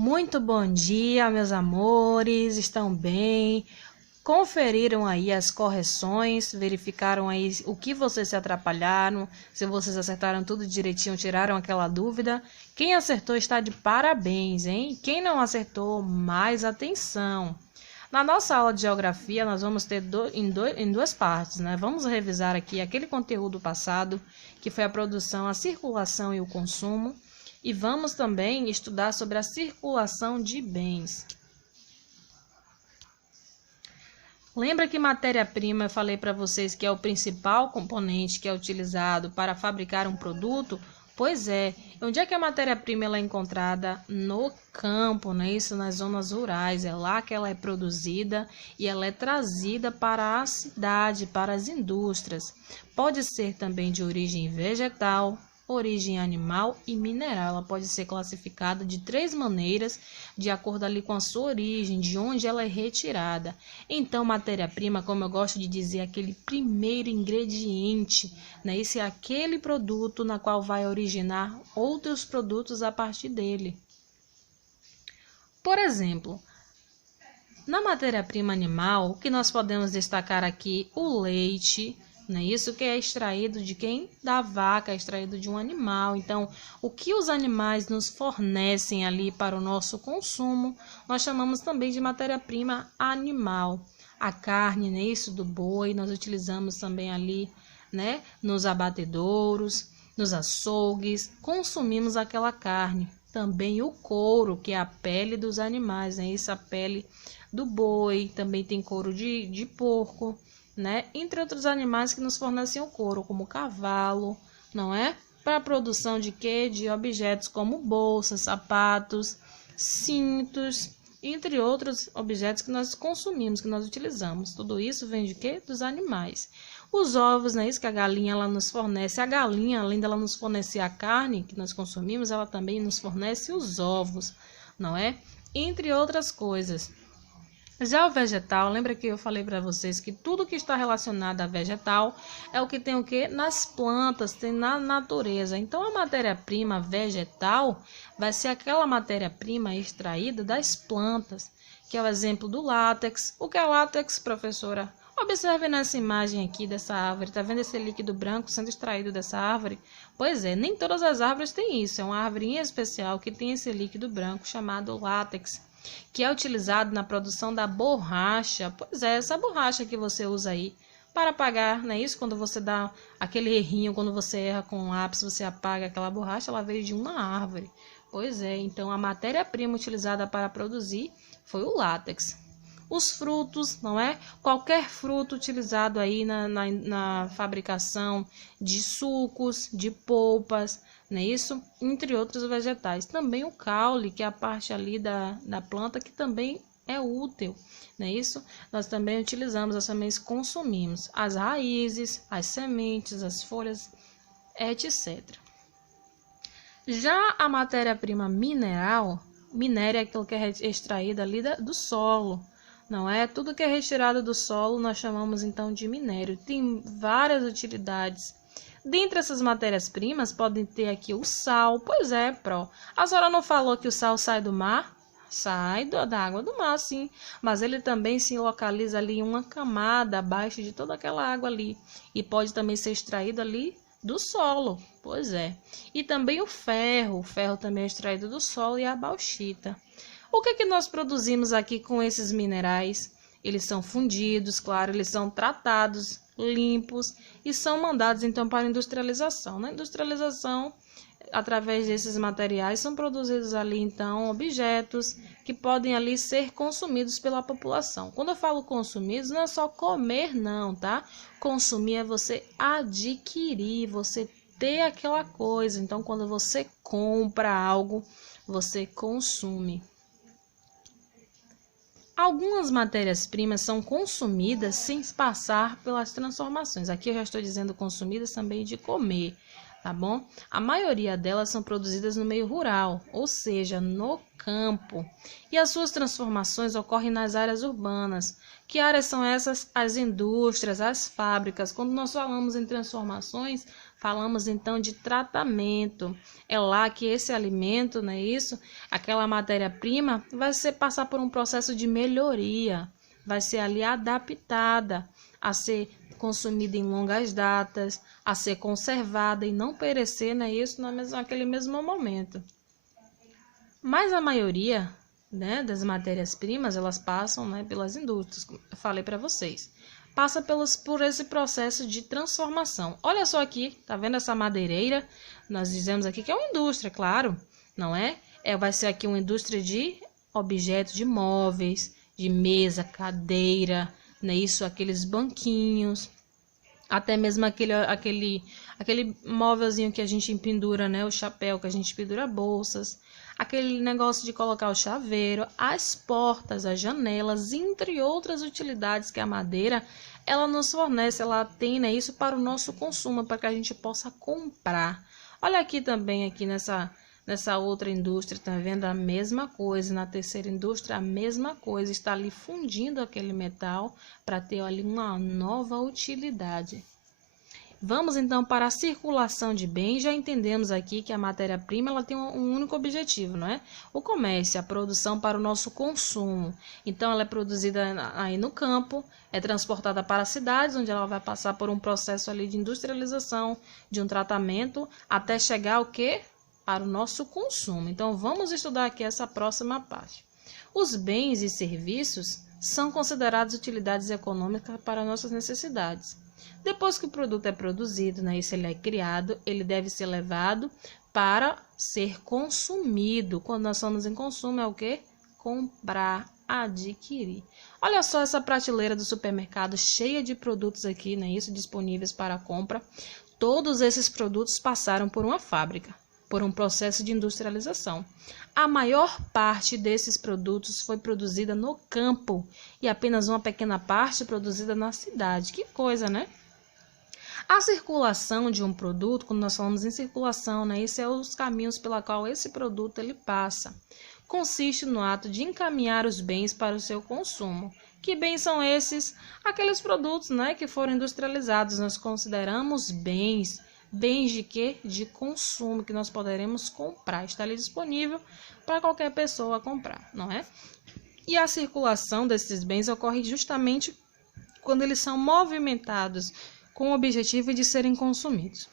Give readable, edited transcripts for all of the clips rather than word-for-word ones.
Muito bom dia, meus amores, estão bem? Conferiram aí as correções, verificaram aí o que vocês se atrapalharam, se vocês acertaram tudo direitinho, tiraram aquela dúvida? Quem acertou está de parabéns, hein? Quem não acertou, mais atenção. Na nossa aula de geografia, nós vamos ter em duas partes, né? Vamos revisar aqui aquele conteúdo passado, que foi a produção, a circulação e o consumo, e vamos também estudar sobre a circulação de bens. Lembra que matéria-prima eu falei para vocês que é o principal componente que é utilizado para fabricar um produto? Pois é, onde é que a matéria-prima é encontrada? No campo, né? Isso nas zonas rurais, é lá que ela é produzida e ela é trazida para a cidade, para as indústrias. Pode ser também de origem vegetal, origem animal e mineral. Ela pode ser classificada de 3 maneiras, de acordo ali com a sua origem, de onde ela é retirada. Então, matéria-prima, como eu gosto de dizer, é aquele primeiro ingrediente, né? Esse é aquele produto na qual vai originar outros produtos a partir dele. Por exemplo, na matéria-prima animal, o que nós podemos destacar aqui? O leite, não é isso? Que é extraído de quem? Da vaca, é extraído de um animal. Então, o que os animais nos fornecem ali para o nosso consumo, nós chamamos também de matéria-prima animal. A carne, não é isso? Do boi, nós utilizamos também ali, né? Nos abatedouros, nos açougues, consumimos aquela carne. Também o couro, que é a pele dos animais, né? Isso, a pele do boi, também tem couro de porco, né? Entre outros animais que nos fornecem o couro, como o cavalo, não é? Para a produção de quê? De objetos como bolsas, sapatos, cintos, entre outros objetos que nós consumimos, que nós utilizamos. Tudo isso vem de quê? Dos animais. Os ovos, não é isso que a galinha ela nos fornece? A galinha, além dela nos fornecer a carne que nós consumimos, ela também nos fornece os ovos, não é? Entre outras coisas. Já o vegetal, lembra que eu falei para vocês que tudo que está relacionado a vegetal é o que tem o que? Nas plantas, tem na natureza. Então, a matéria-prima vegetal vai ser aquela matéria-prima extraída das plantas, que é o exemplo do látex. O que é látex, professora? Observe nessa imagem aqui dessa árvore, tá vendo esse líquido branco sendo extraído dessa árvore? Pois é, nem todas as árvores têm isso, é uma árvore em especial que tem esse líquido branco chamado látex, que é utilizado na produção da borracha. Pois é, essa borracha que você usa aí para apagar, não é isso? Quando você dá aquele errinho, quando você erra com um lápis, você apaga aquela borracha, ela veio de uma árvore. Pois é, então a matéria-prima utilizada para produzir foi o látex. Os frutos, não é? Qualquer fruto utilizado aí na fabricação de sucos, de polpas, não é isso? Entre outros vegetais. Também o caule, que é a parte ali da planta, que também é útil, não é isso? Nós também utilizamos, nós também consumimos as raízes, as sementes, as folhas, etc. Já a matéria-prima mineral, minério é aquilo que é extraída ali do solo, não é? Tudo que é retirado do solo nós chamamos então de minério. Tem várias utilidades. Dentre essas matérias-primas podem ter aqui o sal. Pois é, a senhora não falou que o sal sai do mar? Sai da água do mar, sim. Mas ele também se localiza ali em uma camada abaixo de toda aquela água ali. E pode também ser extraído ali do solo. Pois é. E também o ferro. O ferro também é extraído do solo e a bauxita. O que nós produzimos aqui com esses minerais? Eles são fundidos, claro, eles são tratados, limpos e são mandados então para a industrialização. Na industrialização, através desses materiais, são produzidos ali então objetos que podem ali ser consumidos pela população. Quando eu falo consumidos, não é só comer não, tá? Consumir é você adquirir, você ter aquela coisa. Então, quando você compra algo, você consome. Algumas matérias-primas são consumidas sem passar pelas transformações. Aqui eu já estou dizendo consumidas também de comer, tá bom? A maioria delas são produzidas no meio rural, ou seja, no campo. E as suas transformações ocorrem nas áreas urbanas. Que áreas são essas? As indústrias, as fábricas. Quando nós falamos em transformações, Falamos então de tratamento. É lá que esse alimento, não é isso? Aquela matéria-prima vai passar por um processo de melhoria, vai ser ali adaptada a ser consumida em longas datas, a ser conservada e não perecer, não é isso, naquele mesmo momento. Mas a maioria, né, das matérias-primas, elas passam, né, pelas indústrias, como eu falei para vocês. Passa por esse processo de transformação. Olha só aqui, tá vendo essa madeireira? Nós dizemos aqui que é uma indústria, claro, não é? Vai ser aqui uma indústria de objetos, de móveis, de mesa, cadeira, né? Isso, aqueles banquinhos, até mesmo aquele móvelzinho que a gente pendura, né? O chapéu que a gente pendura bolsas, aquele negócio de colocar o chaveiro, as portas, as janelas, entre outras utilidades que a madeira ela nos fornece, ela tem, né, isso para o nosso consumo, para que a gente possa comprar. Olha aqui também, aqui nessa outra indústria, tá vendo a mesma coisa, na terceira indústria a mesma coisa, está ali fundindo aquele metal para ter ali uma nova utilidade. Vamos então para a circulação de bens. Já entendemos aqui que a matéria-prima ela tem um único objetivo, não é? O comércio, a produção para o nosso consumo. Então ela é produzida aí no campo, é transportada para as cidades, onde ela vai passar por um processo ali de industrialização, de um tratamento, até chegar ao quê? Para o nosso consumo. Então vamos estudar aqui essa próxima parte. Os bens e serviços são considerados utilidades econômicas para nossas necessidades. Depois que o produto é produzido, né, isso ele é criado, ele deve ser levado para ser consumido. Quando nós estamos em consumo, é o quê? Comprar, adquirir. Olha só essa prateleira do supermercado cheia de produtos aqui, né, isso disponíveis para compra. Todos esses produtos passaram por uma fábrica, por um processo de industrialização. A maior parte desses produtos foi produzida no campo e apenas uma pequena parte produzida na cidade. Que coisa, né? A circulação de um produto, quando nós falamos em circulação, né, esses são os caminhos pela qual esse produto ele passa. Consiste no ato de encaminhar os bens para o seu consumo. Que bens são esses? Aqueles produtos, né, que foram industrializados. Nós consideramos bens. Bens de quê? De consumo, que nós poderemos comprar. Está ali disponível para qualquer pessoa comprar, não é? E a circulação desses bens ocorre justamente quando eles são movimentados com o objetivo de serem consumidos.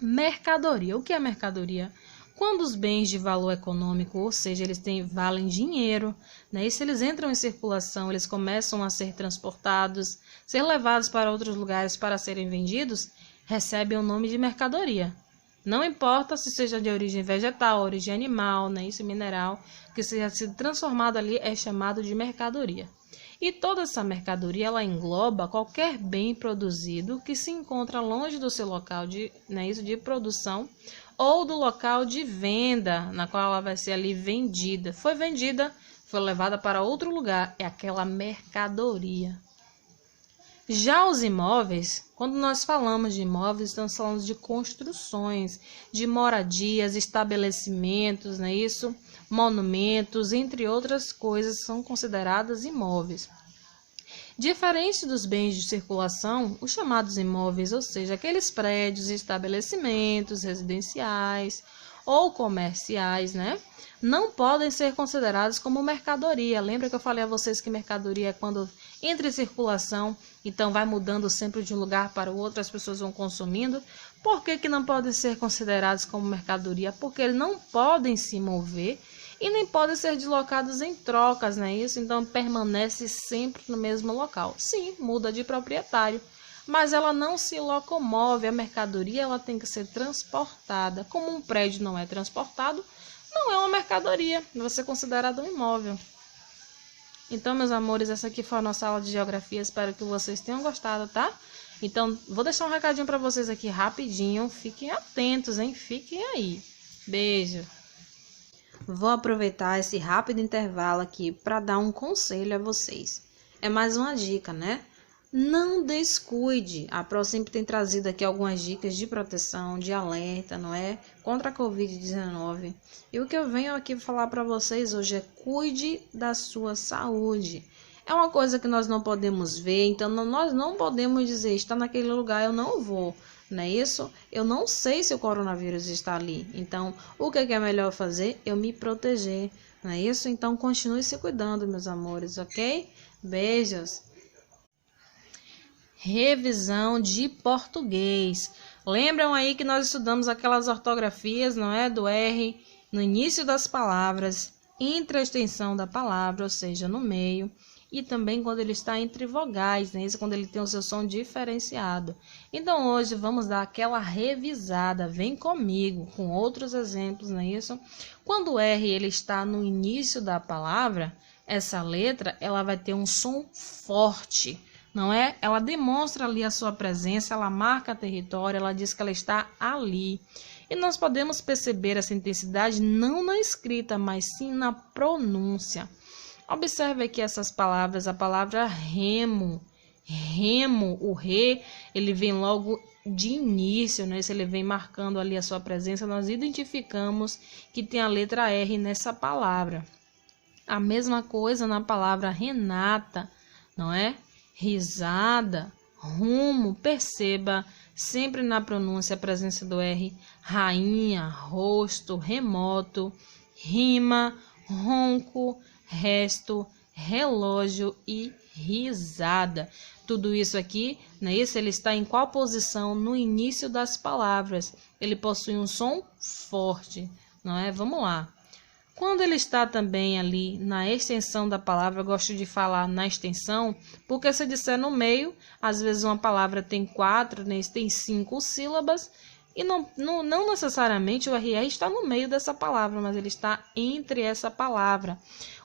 Mercadoria. O que é mercadoria? Quando os bens de valor econômico, ou seja, eles valem dinheiro, né? E se eles entram em circulação, eles começam a ser transportados, ser levados para outros lugares para serem vendidos, recebem o nome de mercadoria. Não importa se seja de origem vegetal, origem animal, né? Isso mineral, que seja sido transformado ali é chamado de mercadoria. E toda essa mercadoria ela engloba qualquer bem produzido que se encontra longe do seu local de, né, isso de produção ou do local de venda, na qual ela vai ser ali vendida. Foi vendida, foi levada para outro lugar, é aquela mercadoria. Já os imóveis, quando nós falamos de imóveis, estamos falando de construções, de moradias, estabelecimentos, não é isso? Monumentos, entre outras coisas, são consideradas imóveis. Diferente dos bens de circulação, os chamados imóveis, ou seja, aqueles prédios e estabelecimentos residenciais ou comerciais, né? Não podem ser considerados como mercadoria. Lembra que eu falei a vocês que mercadoria é quando entra em circulação, então vai mudando sempre de um lugar para o outro, as pessoas vão consumindo. Por que não podem ser considerados como mercadoria? Porque eles não podem se mover e nem podem ser deslocados em trocas, não é isso? Então permanece sempre no mesmo local. Sim, muda de proprietário, mas ela não se locomove. A mercadoria ela tem que ser transportada. Como um prédio não é transportado, não é uma mercadoria, vai ser considerado um imóvel. Então, meus amores, essa aqui foi a nossa aula de geografia. Espero que vocês tenham gostado, tá? Então, vou deixar um recadinho para vocês aqui rapidinho. Fiquem atentos, hein? Fiquem aí. Beijo. Vou aproveitar esse rápido intervalo aqui para dar um conselho a vocês. É mais uma dica, né? Não descuide. A Pro sempre tem trazido aqui algumas dicas de proteção, de alerta, não é? Contra a Covid-19. E o que eu venho aqui falar para vocês hoje é cuide da sua saúde. É uma coisa que nós não podemos ver, então nós não podemos dizer, está naquele lugar, eu não vou. não é isso? Eu não sei se o coronavírus está ali. Então, o que é melhor fazer? Eu me proteger, não é isso? Então, continue se cuidando, meus amores, ok? Beijos. Revisão de português. Lembram aí que nós estudamos aquelas ortografias, não é? Do R no início das palavras, entre a extensão da palavra, ou seja, no meio, e também quando ele está entre vogais, né? Isso quando ele tem o seu som diferenciado. Então hoje vamos dar aquela revisada. Vem comigo com outros exemplos, não é isso? Quando o R ele está no início da palavra, essa letra ela vai ter um som forte, não é? Ela demonstra ali a sua presença, ela marca território, ela diz que ela está ali. E nós podemos perceber essa intensidade não na escrita, mas sim na pronúncia. Observe aqui essas palavras, a palavra remo. Remo, o re, ele vem logo de início, né? Se ele vem marcando ali a sua presença, nós identificamos que tem a letra R nessa palavra. A mesma coisa na palavra Renata, não é? Risada, rumo, perceba sempre na pronúncia a presença do R, rainha, rosto, remoto, rima, ronco, resto, relógio e risada. Tudo isso aqui, né? Ele está em qual posição? No início das palavras. Ele possui um som forte, não é? Vamos lá. Quando ele está também ali na extensão da palavra, eu gosto de falar na extensão, porque se eu disser no meio, às vezes uma palavra tem 4, né, tem 5 sílabas, e não necessariamente o RR está no meio dessa palavra, mas ele está entre essa palavra.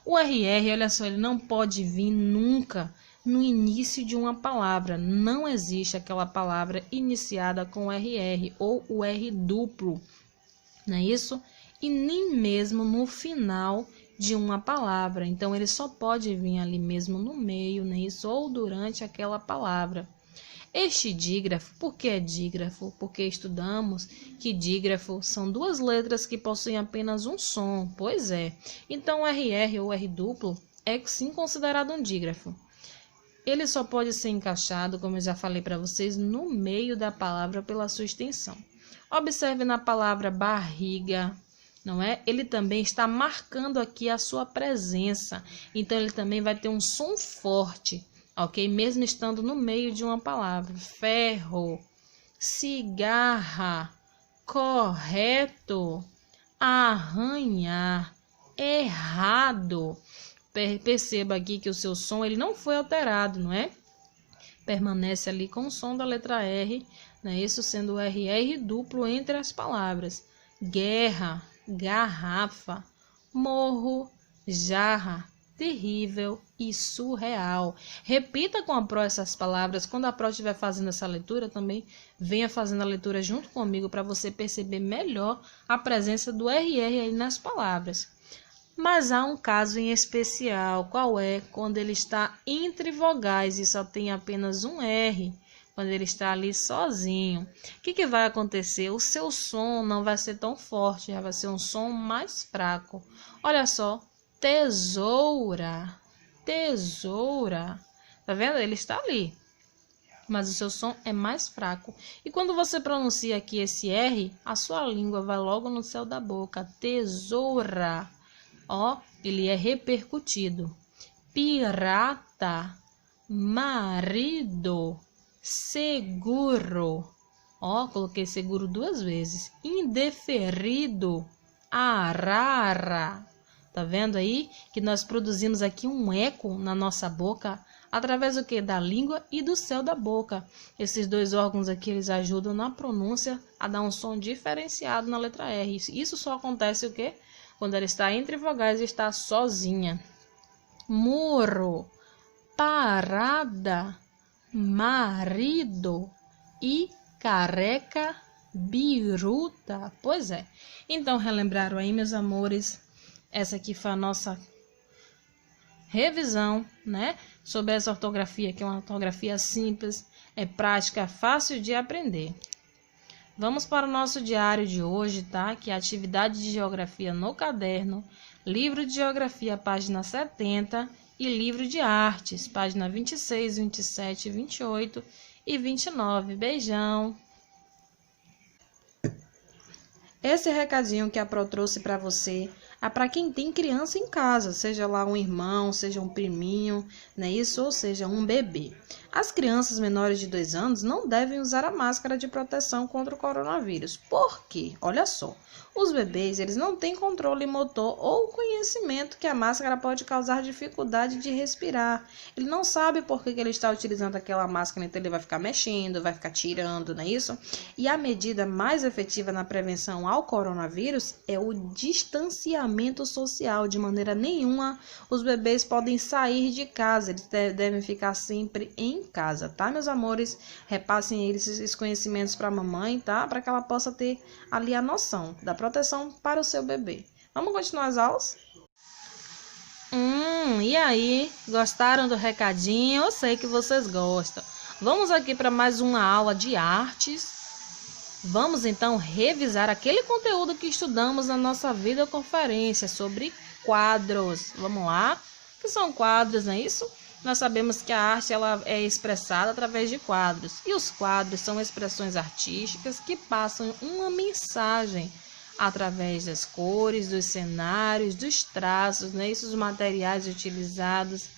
O RR, olha só, ele não pode vir nunca no início de uma palavra. Não existe aquela palavra iniciada com RR ou o R duplo, não é isso? E nem mesmo no final de uma palavra. Então, ele só pode vir ali mesmo no meio, né? Isso, ou durante aquela palavra. Este dígrafo, por que é dígrafo? Porque estudamos que dígrafo são duas letras que possuem apenas um som. Pois é. Então, o RR ou R duplo é sim considerado um dígrafo. Ele só pode ser encaixado, como eu já falei para vocês, no meio da palavra pela sua extensão. Observe na palavra barriga, não é? Ele também está marcando aqui a sua presença. Então, ele também vai ter um som forte, ok? Mesmo estando no meio de uma palavra. Ferro, cigarra, correto, arranhar, errado. Perceba aqui que o seu som ele não foi alterado, não é? Permanece ali com o som da letra R, né? Isso sendo o RR duplo entre as palavras. Guerra, garrafa, morro, jarra, terrível e surreal. Repita com a Pro essas palavras. Quando a Pro estiver fazendo essa leitura, também venha fazendo a leitura junto comigo para você perceber melhor a presença do RR aí nas palavras. Mas há um caso em especial, qual é? Quando ele está entre vogais e só tem apenas um R. Quando ele está ali sozinho, o que vai acontecer? O seu som não vai ser tão forte, já vai ser um som mais fraco. Olha só, tesoura, tesoura. Tá vendo? Ele está ali, mas o seu som é mais fraco. E quando você pronuncia aqui esse R, a sua língua vai logo no céu da boca. Tesoura. Ó, ele é repercutido. Pirata, marido, seguro. Ó, coloquei seguro 2 vezes. Indeferido, arara. Tá vendo aí que nós produzimos aqui um eco na nossa boca através do que? Da língua e do céu da boca. Esses 2 órgãos aqui, eles ajudam na pronúncia a dar um som diferenciado na letra R. Isso só acontece o quê? Quando ela está entre vogais e está sozinha. Muro, parada, marido e careca biruta. Pois é. Então, relembraram aí, meus amores? Essa aqui foi a nossa revisão, né? Sobre essa ortografia, que é uma ortografia simples, é prática, fácil de aprender. Vamos para o nosso diário de hoje, tá? Que é a atividade de geografia no caderno, livro de geografia, página 70, e livro de artes, página 26, 27, 28 e 29. Beijão! Esse recadinho que a Pro trouxe para você é para quem tem criança em casa, seja lá um irmão, seja um priminho, né, isso, ou seja, um bebê. As crianças menores de 2 anos não devem usar a máscara de proteção contra o coronavírus. Por quê? Olha só, os bebês eles não têm controle motor ou conhecimento que a máscara pode causar dificuldade de respirar. Ele não sabe por que ele está utilizando aquela máscara, então ele vai ficar mexendo, vai ficar tirando, não é isso? E a medida mais efetiva na prevenção ao coronavírus é o distanciamento social. De maneira nenhuma os bebês podem sair de casa, eles devem ficar sempre em casa, tá, meus amores? Repassem esses conhecimentos para a mamãe, tá? Para que ela possa ter ali a noção da proteção para o seu bebê. Vamos continuar as aulas? E aí? Gostaram do recadinho? Eu sei que vocês gostam. Vamos aqui para mais uma aula de artes. Vamos então revisar aquele conteúdo que estudamos na nossa videoconferência sobre quadros. Vamos lá? O que são quadros, não é isso? Nós sabemos que a arte ela é expressada através de quadros. E os quadros são expressões artísticas que passam uma mensagem através das cores, dos cenários, dos traços, né? Isso, os materiais utilizados.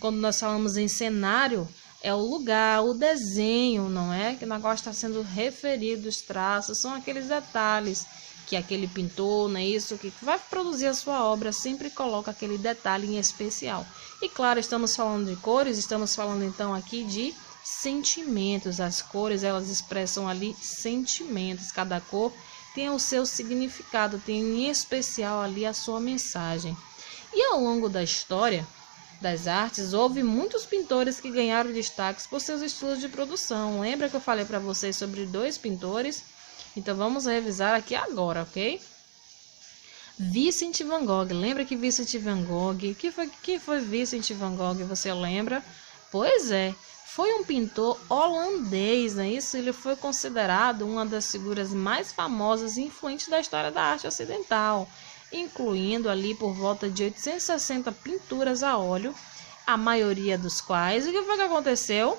Quando nós falamos em cenário, é o lugar, o desenho, não é? Que o negócio está sendo referido, os traços, são aqueles detalhes que aquele pintor, não é isso? Que vai produzir a sua obra, sempre coloca aquele detalhe em especial. E claro, estamos falando de cores, estamos falando então aqui de sentimentos. As cores, elas expressam ali sentimentos, cada cor tem o seu significado, tem em especial ali a sua mensagem. E ao longo da história das artes, houve muitos pintores que ganharam destaques por seus estilos de produção. Lembra que eu falei para vocês sobre 2 pintores? Então vamos revisar aqui agora, ok? Vincent van Gogh. Lembra que Vincent van Gogh, que foi Vincent van Gogh, você lembra? Pois é, foi um pintor holandês, não é isso? Ele foi considerado uma das figuras mais famosas e influentes da história da arte ocidental, incluindo ali por volta de 860 pinturas a óleo, a maioria dos quais, o que foi que aconteceu?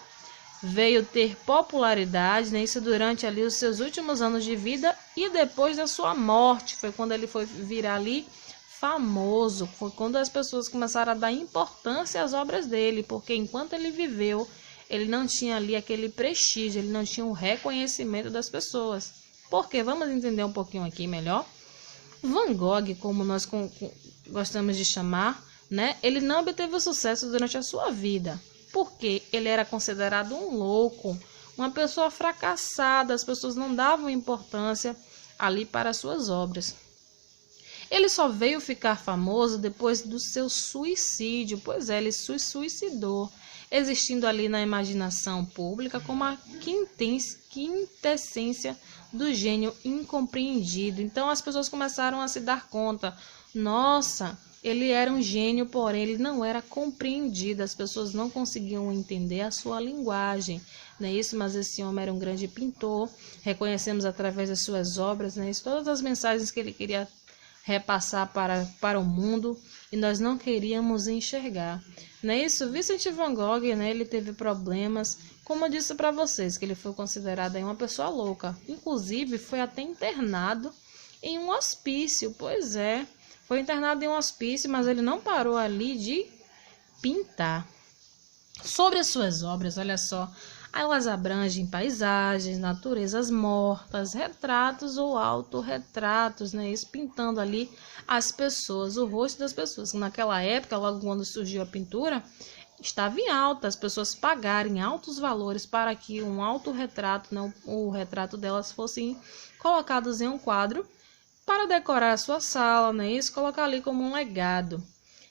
Veio ter popularidade, né, isso durante ali os seus últimos anos de vida e depois da sua morte, foi quando ele foi virar ali famoso, foi quando as pessoas começaram a dar importância às obras dele, porque enquanto ele viveu, ele não tinha ali aquele prestígio, ele não tinha o reconhecimento das pessoas. Por quê? Vamos entender um pouquinho aqui melhor. Van Gogh, como nós gostamos de chamar, né, ele não obteve sucesso durante a sua vida, porque ele era considerado um louco, uma pessoa fracassada, as pessoas não davam importância ali para as suas obras. Ele só veio ficar famoso depois do seu suicídio, pois é, ele se suicidou, existindo ali na imaginação pública como a quintessência do gênio incompreendido. Então as pessoas começaram a se dar conta, nossa, ele era um gênio, porém ele não era compreendido, as pessoas não conseguiam entender a sua linguagem, não é isso? Mas esse homem era um grande pintor, reconhecemos através das suas obras, né, todas as mensagens que ele queria repassar para o mundo e nós não queríamos enxergar, não é isso? Vincent van Gogh, né, ele teve problemas, como eu disse para vocês, que ele foi considerado aí uma pessoa louca, inclusive foi até internado em um hospício, pois é, foi internado em um hospício, mas ele não parou ali de pintar. Sobre as suas obras, olha só, elas abrangem paisagens, naturezas mortas, retratos ou autorretratos, né? Isso pintando ali as pessoas, o rosto das pessoas. Naquela época, logo quando surgiu a pintura, estava em alta, as pessoas pagarem altos valores para que um autorretrato, né, o retrato delas fossem colocados em um quadro para decorar a sua sala, né? Isso, colocar ali como um legado.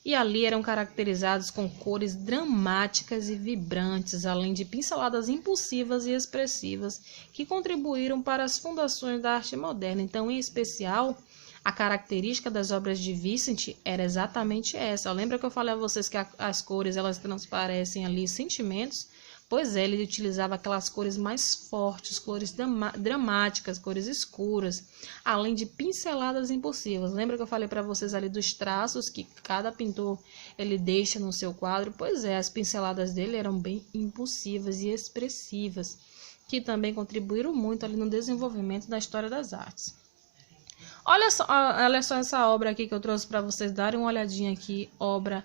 E ali eram caracterizados com cores dramáticas e vibrantes, além de pinceladas impulsivas e expressivas, que contribuíram para as fundações da arte moderna. Então, em especial, a característica das obras de Vincent era exatamente essa. Lembra que eu falei a vocês que as cores elas transparecem ali sentimentos? Pois é, ele utilizava aquelas cores mais fortes, cores dramáticas, cores escuras, além de pinceladas impulsivas. Lembra que eu falei para vocês ali dos traços que cada pintor ele deixa no seu quadro? Pois é, as pinceladas dele eram bem impulsivas e expressivas, que também contribuíram muito ali no desenvolvimento da história das artes. Olha só essa obra aqui que eu trouxe para vocês darem uma olhadinha aqui, obra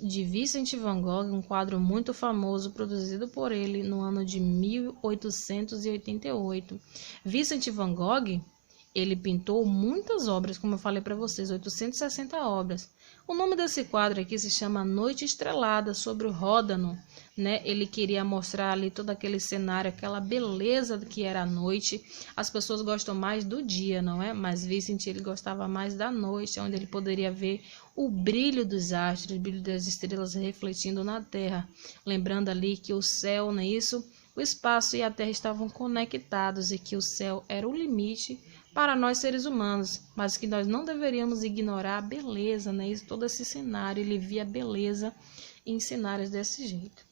de Vincent van Gogh, um quadro muito famoso produzido por ele no ano de 1888. Vincent van Gogh, ele pintou muitas obras, como eu falei para vocês, 860 obras. O nome desse quadro aqui se chama Noite Estrelada, sobre o Ródano, né? Ele queria mostrar ali todo aquele cenário, aquela beleza que era a noite. As pessoas gostam mais do dia, não é? Mas Vincent, ele gostava mais da noite, onde ele poderia ver o brilho dos astros, o brilho das estrelas refletindo na terra. Lembrando ali que o céu, não é isso? O espaço e a terra estavam conectados e que o céu era o limite para nós seres humanos, mas que nós não deveríamos ignorar a beleza, né? Isso, todo esse cenário, ele via beleza em cenários desse jeito.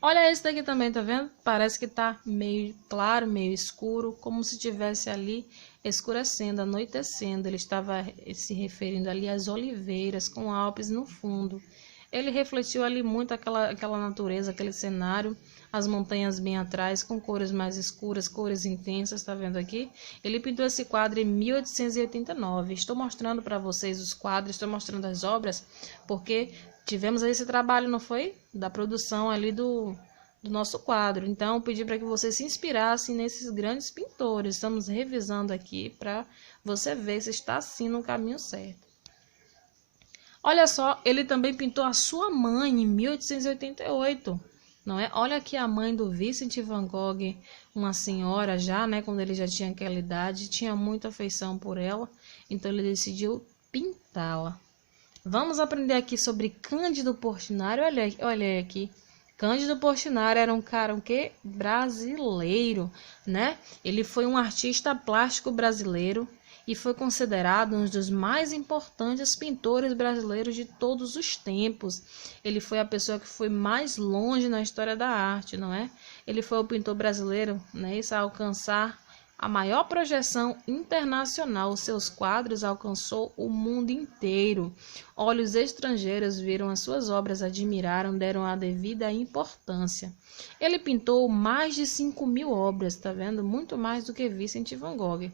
Olha esse daqui também, tá vendo? Parece que tá meio claro, meio escuro, como se tivesse ali escurecendo, anoitecendo. Ele estava se referindo ali às oliveiras com Alpes no fundo. Ele refletiu ali muito aquela natureza, aquele cenário, as montanhas bem atrás, com cores mais escuras, cores intensas, tá vendo aqui? Ele pintou esse quadro em 1889. Estou mostrando para vocês os quadros, estou mostrando as obras, porque tivemos aí esse trabalho, não foi? Da produção ali do nosso quadro. Então, eu pedi para que vocês se inspirassem nesses grandes pintores. Estamos revisando aqui para você ver se está assim no caminho certo. Olha só, ele também pintou a sua mãe em 1888, não é? Olha aqui a mãe do Vincent van Gogh, uma senhora já, né? Quando ele já tinha aquela idade, tinha muita afeição por ela, então ele decidiu pintá-la. Vamos aprender aqui sobre Cândido Portinari. Olha aqui. Cândido Portinari era um cara o quê? Brasileiro, né? Ele foi um artista plástico brasileiro e foi considerado um dos mais importantes pintores brasileiros de todos os tempos. Ele foi a pessoa que foi mais longe na história da arte, não é? Ele foi o pintor brasileiro, né, isso, a alcançar a maior projeção internacional. Seus quadros alcançou o mundo inteiro. Olhos estrangeiros viram as suas obras, admiraram, deram a devida importância. Ele pintou mais de 5.000 obras, tá vendo? Muito mais do que Vincent van Gogh.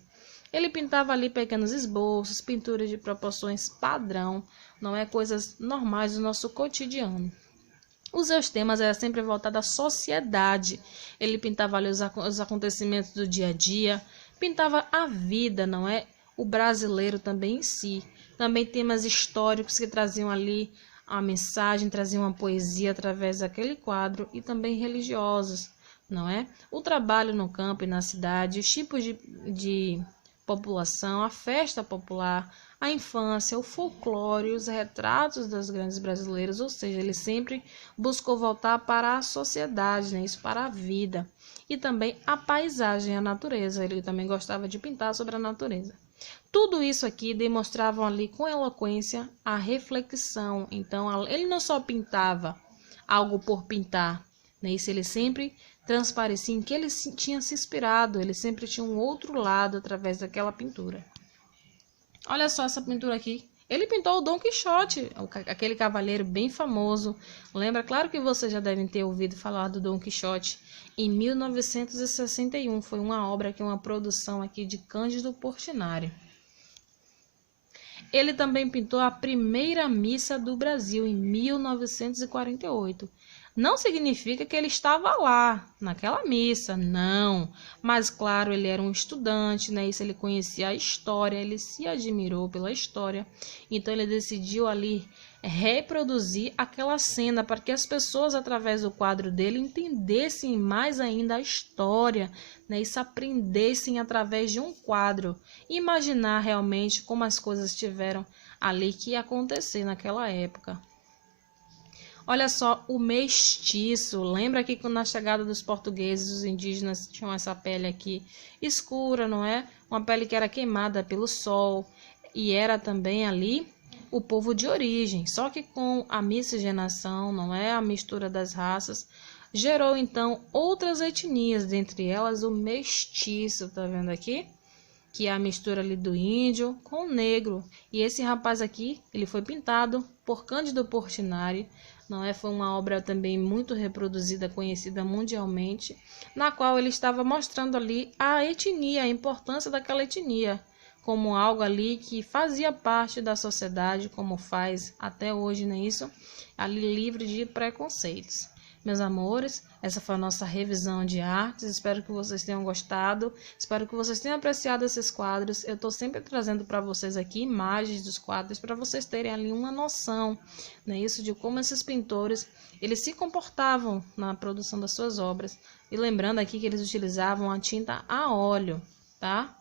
Ele pintava ali pequenos esboços, pinturas de proporções padrão, não é, coisas normais do nosso cotidiano. Os seus temas eram sempre voltados à sociedade. Ele pintava ali os acontecimentos do dia a dia, pintava a vida, não é? O brasileiro também em si. Também temas históricos que traziam ali a mensagem, traziam uma poesia através daquele quadro, e também religiosos, não é? O trabalho no campo e na cidade, os tipos de população, a festa popular, a infância, o folclore, os retratos das grandes brasileiras, ou seja, ele sempre buscou voltar para a sociedade, né? Isso, para a vida, e também a paisagem, a natureza. Ele também gostava de pintar sobre a natureza. Tudo isso aqui demonstravam ali com eloquência a reflexão. Então, ele não só pintava algo por pintar, né? Isso, ele sempre transparecia em que ele tinha se inspirado, ele sempre tinha um outro lado através daquela pintura. Olha só essa pintura aqui. Ele pintou o Dom Quixote, aquele cavaleiro bem famoso. Lembra? Claro que vocês já devem ter ouvido falar do Dom Quixote. Em 1961, foi uma obra aqui, uma produção aqui de Cândido Portinari. Ele também pintou a primeira missa do Brasil em 1948. Não significa que ele estava lá, naquela missa, não. Mas, claro, ele era um estudante, né? Isso, ele conhecia a história, ele se admirou pela história. Então, ele decidiu ali reproduzir aquela cena para que as pessoas, através do quadro dele, entendessem mais ainda a história, né? Isso, aprendessem através de um quadro. Imaginar realmente como as coisas tiveram ali que ia acontecer naquela época. Olha só, o mestiço. Lembra que na chegada dos portugueses, os indígenas tinham essa pele aqui escura, não é? Uma pele que era queimada pelo sol, e era também ali o povo de origem. Só que com a miscigenação, não é? A mistura das raças, gerou então outras etnias, dentre elas o mestiço, tá vendo aqui? Que é a mistura ali do índio com o negro. E esse rapaz aqui, ele foi pintado por Cândido Portinari, não é? Foi uma obra também muito reproduzida, conhecida mundialmente, na qual ele estava mostrando ali a etnia, a importância daquela etnia, como algo ali que fazia parte da sociedade, como faz até hoje, não é isso? Ali livre de preconceitos. Meus amores, essa foi a nossa revisão de artes. Espero que vocês tenham gostado. Espero que vocês tenham apreciado esses quadros. Eu estou sempre trazendo para vocês aqui imagens dos quadros para vocês terem ali uma noção, né, isso de como esses pintores eles se comportavam na produção das suas obras. E lembrando aqui que eles utilizavam a tinta a óleo, tá?